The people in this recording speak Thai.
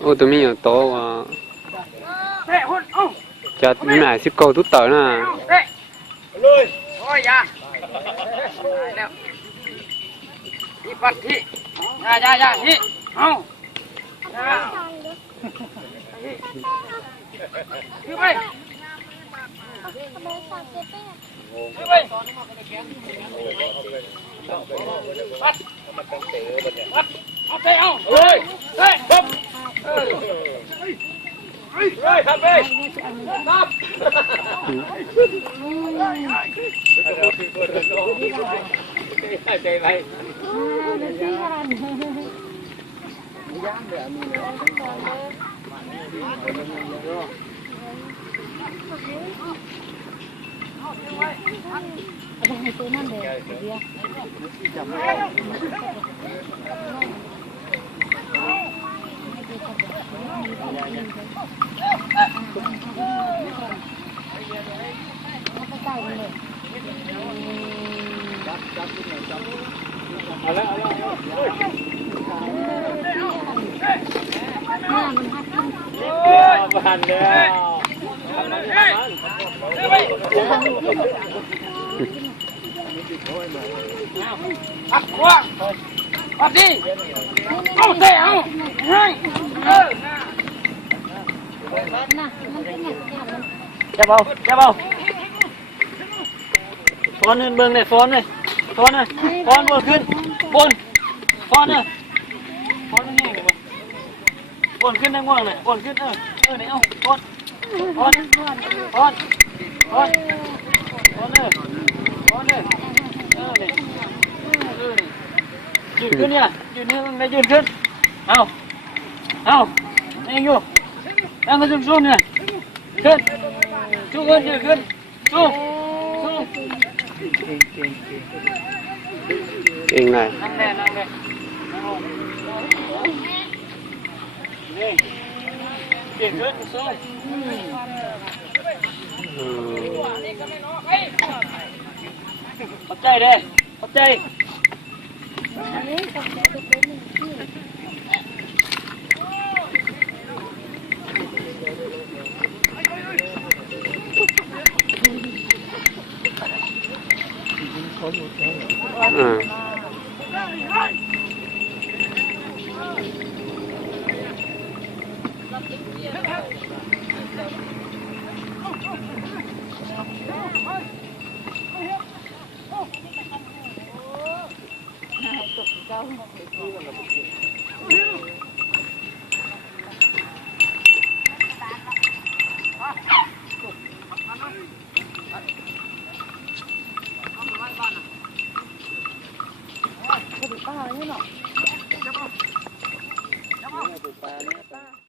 ô tụi mình ở tổ chặt mình lại ship câu tút tới nè ôi dạ đi bắt thị dạ thị không cứ bay cứ bay bắtเอาไปเอาเฮ้ยเฮ้ยปุ๊บเฮ้ยครับเฮ้ยครับใจไปให้ตัวนั่นเลยเดียวเอาแล้วผ่านแล้วพักขวาพักดีเอาเตะเอาให้จับเอาฟ้อนเงินเบิ่งเลยฟ้อนเลยฟ้อนบนขึ้นบนฟ้อนเลยฟ้อนนี่บนขึ้นได้ง่วงเลยบนขึ้นไหนเอาฟ้อนเลยฟ้อนเลยยืนขึ้นเนี่ยยืนนี่มันไม่ยืนขึ้นเอาเองอยู่นั่งก็ซุ่มเนี่ยขึ้นยืนขึ้นสู้เองnày นั่งเลยนี่ยืนขึ้นสู้ขอบใจเด้ขอบใจป้าเนี่ยเนาะ